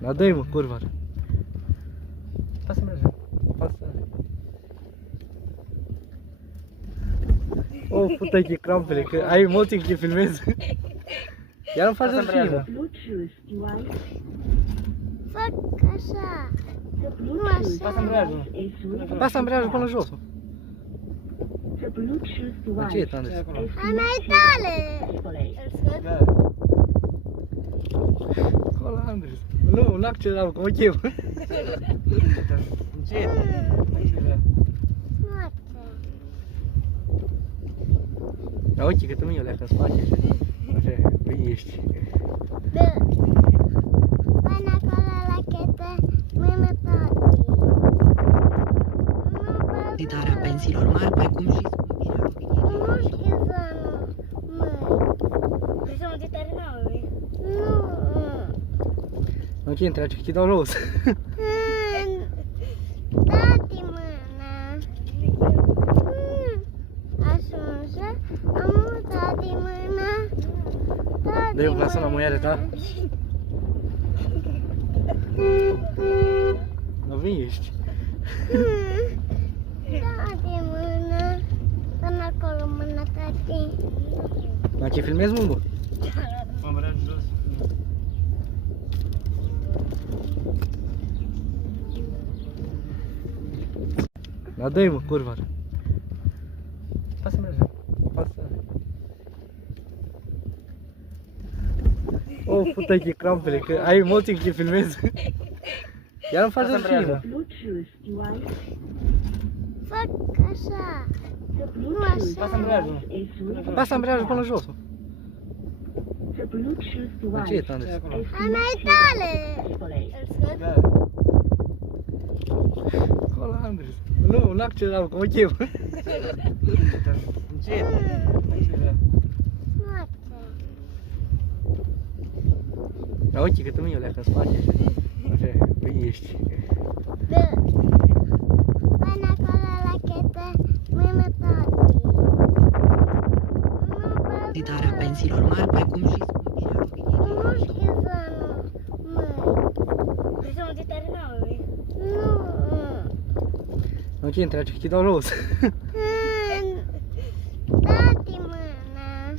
Dar dă-i mă, curva. Pasă mergem. Pasă. O, pută-i crampele, că ai emoții când filmezi. Iar îmi faci să filmă. Fac așa. Nu Pasă așa. mergem. Asta îmbreajă până jos. Dar ce e tande? Hai mai tale. Îl scot? Da. Acolo, Andres. Nu accelera, că mă chem. Încet. Încet. Noapte. Dar uite că tu nu leacă în spate. Așa, ești. Bă. Până acolo la chetă, mână tati. Ridarea pensiilor mari, precum și scumpirea rovinierii. Nu știu să nu. Măi. Vrei să mă veterinarului? Nu. Nu ce intră, ce dau jos. Tati mâna. Ajunge. Am tati mâna. Tati Dă-i o clasă la muiare ta. Nu vii ești. Tati mâna. Până acolo mâna tati. Dar ce filmezi mult, bă? Mă merg jos. Dar dă-i mă, curva. Pasă mergem. Pasă. O, pută-i crampele, că ai emoții când filmezi. Iar îmi faci să filmă. Fac așa. Nu Pasă așa. mergem. Asta îmbreajă până jos. Dar ce e tande? Hai mai tale. Îl scot? Da. Acolo, Andres. Nu accelera, că mă chem. Încet. Încet. Noapte. Dar uite că tu nu leacă în spate. Așa, ești. Bă. Până acolo la chetă, mână tati. Ridarea pensiilor mari, precum și scumpirea rovinierii. Nu știu să nu. Măi. Vrei să mă veterinarului? Nu. Nu ce intră, ce dau jos. Tati mâna.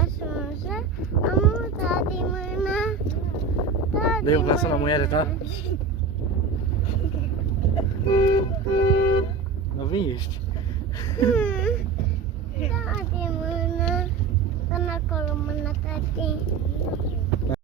Ajunge. Am tati mâna. Tati Dă-i o clasă la muiare ta. Nu vii ești. Tati mâna. Până acolo mâna tati.